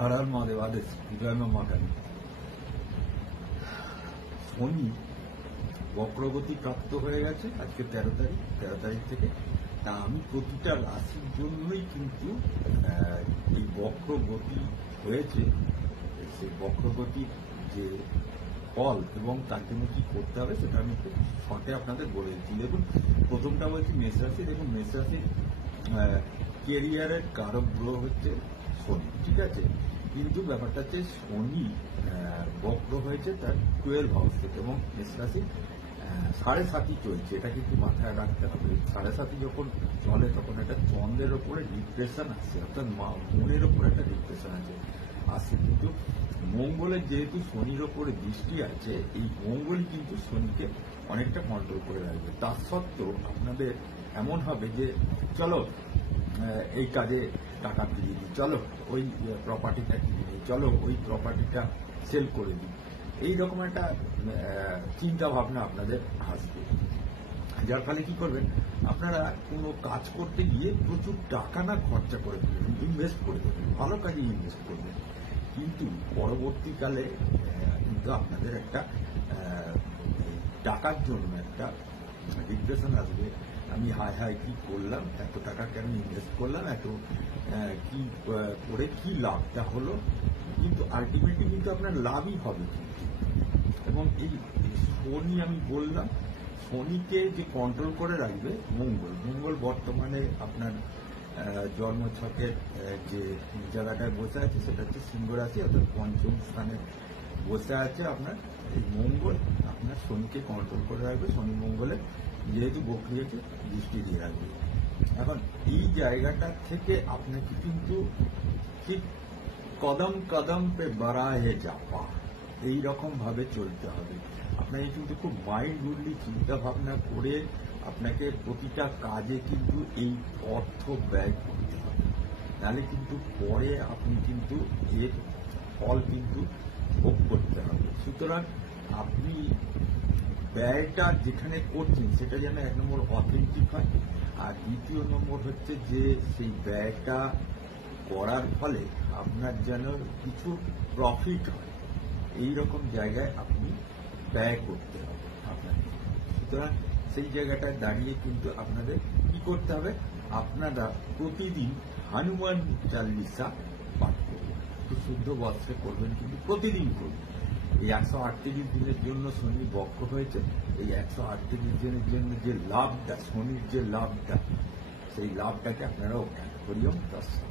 হর হর মহাদেব আদেশ জয় মা কালী। শনি বক্রগতি প্রাপ্ত হয়ে গেছে আজকে 13 তারিখ থেকে। তা আমি প্রতিটা রাশির জন্যই কিন্তু এই বক্রগতি হয়েছে, সেই বক্রগতির যে ফল এবং তার জন্য কি করতে হবে সেটা আমি একটু শর্টে আপনাদের বলে দিচ্ছি। দেখুন, প্রথমটা বলছি মেষ রাশি। দেখুন, মেষ রাশির কেরিয়ারের কারক গ্রহ হচ্ছে শনি, ঠিক আছে। কিন্তু ব্যাপারটা হচ্ছে শনি বক্র হয়েছে তার 12 হাউস থেকে এবং মেষ রাশি 7.5 চলছে, এটা কিন্তু মাথায় রাখতে হবে। 7.5 যখন চলে তখন একটা চন্দ্রের ওপরে ডিপ্রেশন আসছে, অর্থাৎ মনের ওপরে একটা ডিপ্রেশন আসছে। কিন্তু মঙ্গলের যেহেতু শনির ওপরে দৃষ্টি আছে, এই মঙ্গলই কিন্তু শনিকে অনেকটা কন্ট্রোল করে রাখবে। তার সত্ত্বেও আপনাদের এমন হবে যে চলো এই কাজে টাকা দিয়ে দিই, চলো ওই প্রপার্টিটা কিনে দিই, চলো ওই প্রপার্টিটা সেল করে দিই, এইরকম একটা চিন্তা ভাবনা আপনাদের আসবে। যার ফলে কি করবেন, আপনারা কোনো কাজ করতে গিয়ে প্রচুর টাকা না খরচা করে ফেলবেন, ইনভেস্ট করে দেবেন, ভালো কাজে ইনভেস্ট করবেন। কিন্তু পরবর্তীকালে কিন্তু আপনাদের একটা টাকার জন্য একটা ডিপ্রেশন আসবে। আমি হায় কি করলাম, এত টাকা কেন ইনভেস্ট করলাম, এত কি করে কি লাভটা হলো। কিন্তু আলটিমেটলি কিন্তু আপনার লাভই হবে কিন্তু। এবং এই শনি আমি বললাম, শনিকে যে কন্ট্রোল করে রাখবে মঙ্গল বর্তমানে আপনার জন্মছকের যে জায়গাটায় বসে আছে সেটা হচ্ছে সিংহ রাশি, অর্থাৎ পঞ্চম স্থানে বসে আছে আপনার এই মঙ্গল। আপনার শনিকে কন্ট্রোল করে রাখবে, শনি মঙ্গলে যেহেতু বক্রিয়াকে দৃষ্টি দিয়ে রাখবে। এখন এই জায়গাটা থেকে আপনাকে কিন্তু ঠিক কদম পে বাড়ায়ে যাপা এইরকম ভাবে চলতে হবে। আপনাকে কিন্তু খুব মাইন্ডফুলি চিন্তা ভাবনা করে আপনাকে প্রতিটা কাজে কিন্তু এই অর্থ ব্যয় করতে হবে, নাহলে কিন্তু পরে আপনি কিন্তু এর ফল কিন্তু ভোগ করতে হবে। সুতরাং আপনি ব্যয়টা যেখানে করছেন সেটা যেন 1 নম্বর অথেন্টিক হয়, আর 2 নম্বর হচ্ছে যে সেই ব্যয়টা করার ফলে আপনার যেন কিছু প্রফিট হয়, এইরকম জায়গায় আপনি ব্যয় করতে হবে আপনাকে। সুতরাং সেই জায়গাটায় দাঁড়িয়ে কিন্তু আপনাদের কি করতে হবে, আপনারা প্রতিদিন হনুমান চালিসা পাঠ করবেন, শুদ্ধ বস্ত্রে করবেন, কিন্তু প্রতিদিন করবেন। এই 138 দিনের জন্য শনি বক্র হয়েছে, এই 138 দিনের জন্য যে লাভটা, শনির যে লাভটা, সেই লাভটাকে আপনারা ওঠান। হরিওম তৎসৎ।